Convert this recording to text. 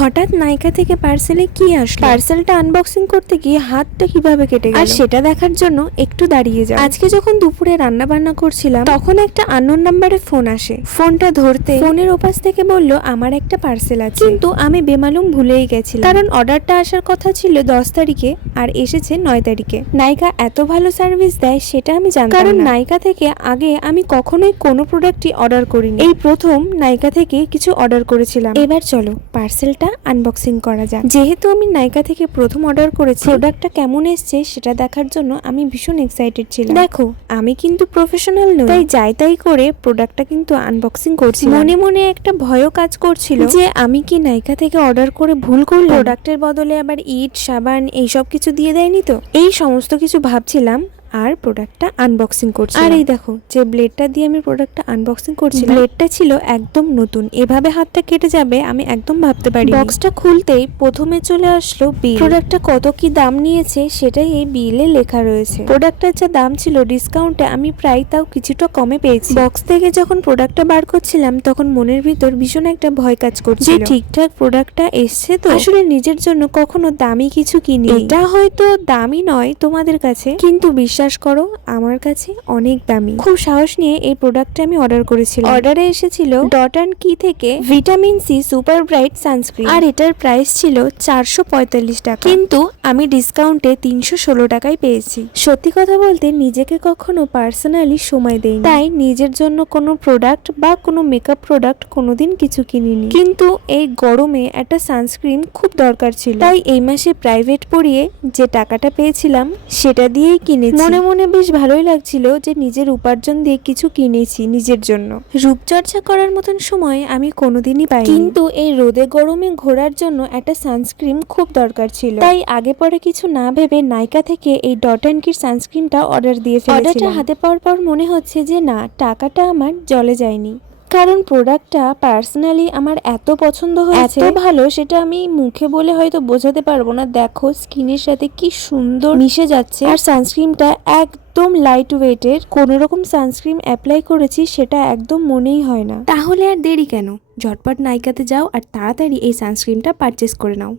হঠাৎ নাইকা থেকে পার্সেলে কি আসলো? পার্সেলটা আনবক্সিং করতে গিয়ে হাতটা কিভাবে কেটে গেল আর সেটা দেখার জন্য একটু দাঁড়িয়ে যাও। আজকে যখন দুপুরে রান্না বান্না করছিলাম তখন একটা আননোন নাম্বারে ফোন আসে। ফোনটা ধরতে ফোনের ওপাশ থেকে বলল আমার একটা পার্সেল আছে, কিন্তু আমি বেমালুম ভুলেই গেছিলাম, কারণ অর্ডারটা আসার কথা ছিল 10 তারিখে আর এসেছে 9 তারিখে। নাইকা এত ভালো সার্ভিস দেয় সেটা আমি জানতাম না, কারণ নাইকা থেকে আগে আমি কখনোই কোনো প্রোডাক্টই অর্ডার করিনি, এই প্রথম নাইকা থেকে কিছু অর্ডার করেছিলাম। এবার চলো পার্সেলটা আনবক্সিং করা যাক। যেহেতু আমি নাইকা থেকে প্রথম অর্ডার করেছি, প্রোডাক্টটা কেমন এসছে সেটা দেখার জন্য আমি ভীষণ এক্সাইটেড ছিলাম। দেখো আমি কিন্তু প্রফেশনাল নই, তাই যাই তাই করে প্রোডাক্টটা কিন্তু আনবক্সিং করছি। মনে মনে একটা ভয়ও কাজ করছিল যে আমি কি নাইকা থেকে অর্ডার করে ভুল করলাম, প্রোডাক্টের বদলে আবার ইট সাবান এইসব কিছু দিয়ে দেয়নি তো, এই সমস্ত কিছু ভাবছিলাম আর প্রোডাক্টটা আনবক্সিং করছি। আর এই দেখো যে ব্লেডটা দিয়ে আমি প্রোডাক্টটা আনবক্সিং করছি, ব্লেডটা ছিল একদম নতুন, এভাবে হাতটা কেটে যাবে আমি একদম ভাবতে পারি। বক্সটা খুলতেই প্রথমে চলে আসলো বিল। প্রোডাক্টটা কত কি দাম নিয়েছে সেটাই এই বিলে লেখা রয়েছে। প্রোডাক্টটার যা দাম ছিল ডিসকাউন্টে আমি প্রায় তাও কিছুটা কমে পেয়েছি। বক্স থেকে যখন প্রোডাক্টটা বার করছিলাম তখন মনের ভিতর ভীষণ একটা ভয় কাজ করছিল যে ঠিকঠাক প্রোডাক্টটা এসছে তো। আসলে নিজের জন্য কখনো দামি কিছু কিনি, এটা হয়তো দামি নয় তোমাদের কাছে, কিন্তু বিশ্বাস করো আমার কাছে অনেক দামি। খুব সাহস নিয়ে এই প্রোডাক্টটা আমি অর্ডার করেছিলাম। অর্ডারে এসেছিল ডট অ্যান্ড কি থেকে vitamin C super bright sunscreen, আর এটার প্রাইস ছিল 445 টাকা, কিন্তু আমি ডিসকাউন্টে 316 টাকায় পেয়েছি। সত্যি কথা বলতে নিজেকে কখনো পার্সোনালি সময় দেইনি, তাই নিজের জন্য কোনো প্রোডাক্ট বা কোনো মেকআপ প্রোডাক্ট কোনোদিন কিছু কিনিনি, কিন্তু এই গরমে একটা সানস্ক্রিন খুব দরকার ছিল, তাই এই মাসে প্রাইভেট পড়িয়ে যে টাকাটা পেয়েছিলাম সেটা দিয়েই কিনেছি। মনে মনে বেশ ভালোই লাগছিল যে নিজের উপার্জন দিয়ে কিছু কিনেছি নিজের জন্য। রূপচর্চা করার মতন সময় আমি কোনোদিনই পাইনি, কিন্তু এই রোদে গরমে ঘোরার জন্য একটা সানস্ক্রিন খুব দরকার ছিল, তাই আগে পরে কিছু না ভেবে নাইকা থেকে এই ডট অ্যান্ড কির সানস্ক্রিনটা অর্ডার দিয়ে ফেলেছিলাম। অর্ডারটা হাতে পাওয়ার পর মনে হচ্ছে যে না, টাকাটা আমার জলে যায়নি, কারণ প্রোডাক্টটা পার্সোনালি আমার এত পছন্দ হয়েছে, এত ভালো সেটা আমি মুখে বলে হয়তো বোঝাতে পারবো না। দেখো স্কিনের সাথে কি সুন্দর মিশে যাচ্ছে, আর সানস্ক্রিনটা একদম লাইট ওয়েটের, কোন রকম সানস্ক্রিন অ্যাপ্লাই করেছি সেটা একদম মনেই হয় না। তাহলে আর দেরি কেন, ঝটপট নাইকাতে যাও আর তাড়াতাড়ি এই সানস্ক্রিনটা পারচেস করে নাও।